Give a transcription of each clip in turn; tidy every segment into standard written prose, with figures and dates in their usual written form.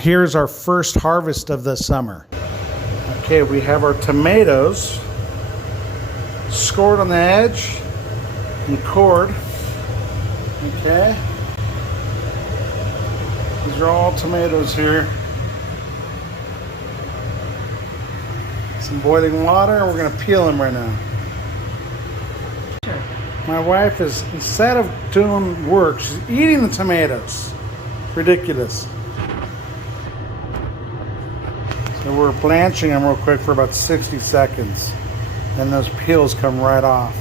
here's our first harvest of the summer. Okay, we have our tomatoes scored on the edge and cored. Okay. These are all tomatoes here. Some boiling water, and we're going to peel them right now. My wife is, instead of doing work, she's eating the tomatoes. It's ridiculous. So we're blanching them real quick for about 60 seconds. Then those peels come right off.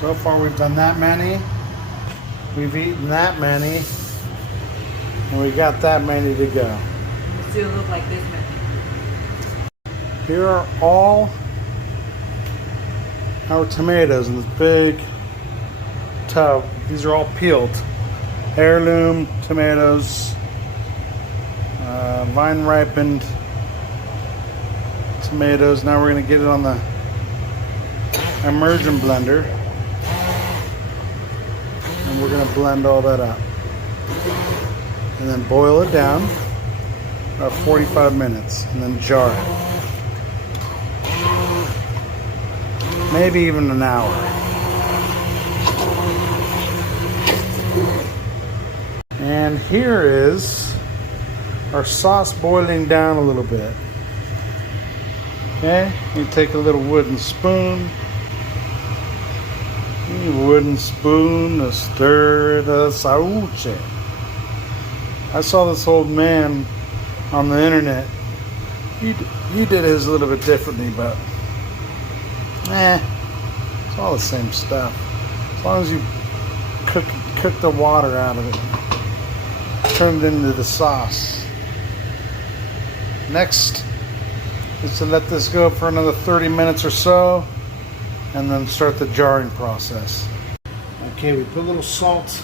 So far we've done that many. We've eaten that many. And we got that many to go. It still look like this many. Here are all our tomatoes in this big tub. These are all peeled. Heirloom tomatoes, vine ripened tomatoes. Now we're going to get it on the immersion blender. And we're going to blend all that up. And then boil it down about 45 minutes. And then jar it. Maybe even an hour. And here is our sauce boiling down a little bit. Okay, you take a little wooden spoon. To stir the sauce. I saw this old man on the internet. He did his a little bit differently, but it's all the same stuff. As long as you cook the water out of it, turn it into the sauce. Next is to let this go for another 30 minutes or so, and then start the jarring process. Okay, we put a little salt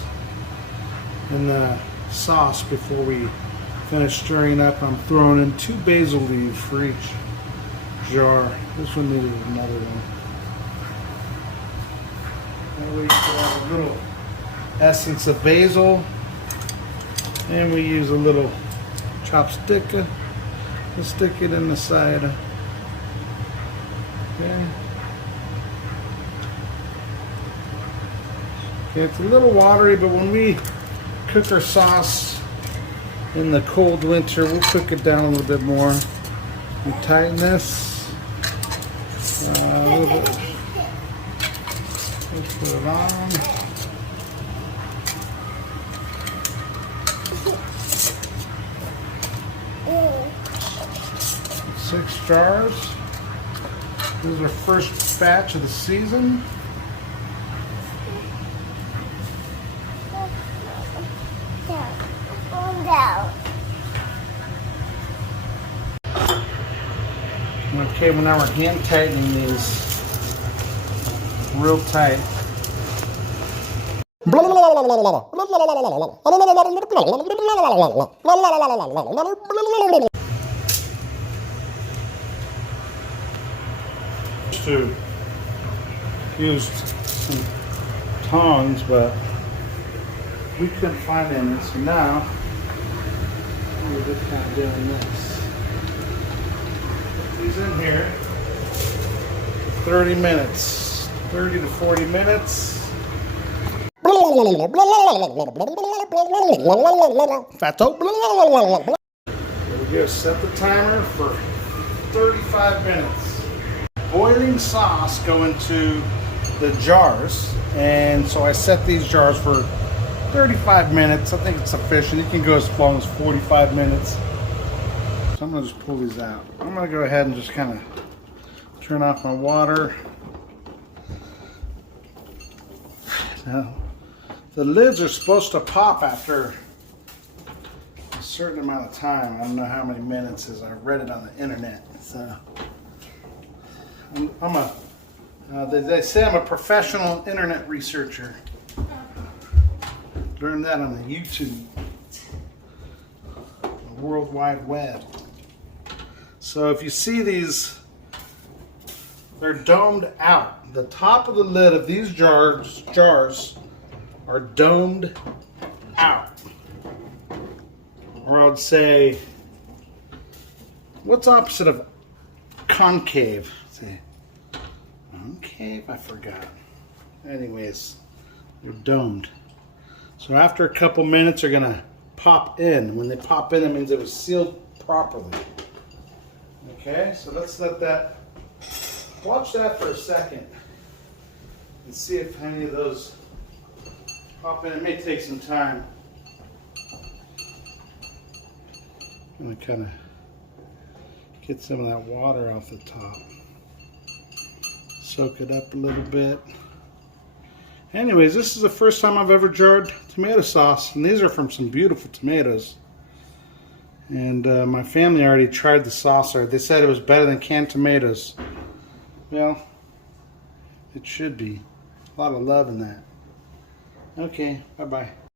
in the sauce before we finish stirring up. I'm throwing in 2 basil leaves for each jar. This one needed another one. And we have a little essence of basil, and we use a little chopstick to stick it in the side. Okay. It's a little watery, but when we cook our sauce in the cold winter, we'll cook it down a little bit more. We tighten this a little bit. Let's put it on. Six jars. This is our first batch of the season. Okay, well now we're hand tightening these real tight. To used some tongs, but we couldn't find any, so now we're just kind of doing this. Put these in here. 30 minutes, 30 to 40 minutes. Fato. There we go. Set the timer for 35 minutes. Boiling sauce go into the jars, and so I set these jars for 35 minutes. I think it's sufficient. You can go as long as 45 minutes. So I'm going to just pull these out. I'm going to go ahead and just kind of turn off my water. Now, the lids are supposed to pop after a certain amount of time. I don't know how many minutes, as I read it on the internet. So they say I'm a professional internet researcher. Learned that on the YouTube, the World Wide Web. So if you see these, they're domed out. The top of the lid of these jars are domed out. Or I would say, what's opposite of concave? Let's see. Concave? I forgot. Anyways, they're domed. So after a couple minutes, they're going to pop in. When they pop in, that means it was sealed properly. Okay, so let's let that, watch that for a second and see if any of those pop in. It may take some time. I'm going to kind of get some of that water off the top. Soak it up a little bit. Anyways, this is the first time I've ever jarred tomato sauce, and these are from some beautiful tomatoes. And my family already tried the sauce. They said it was better than canned tomatoes. Well, it should be. A lot of love in that. Okay, bye-bye.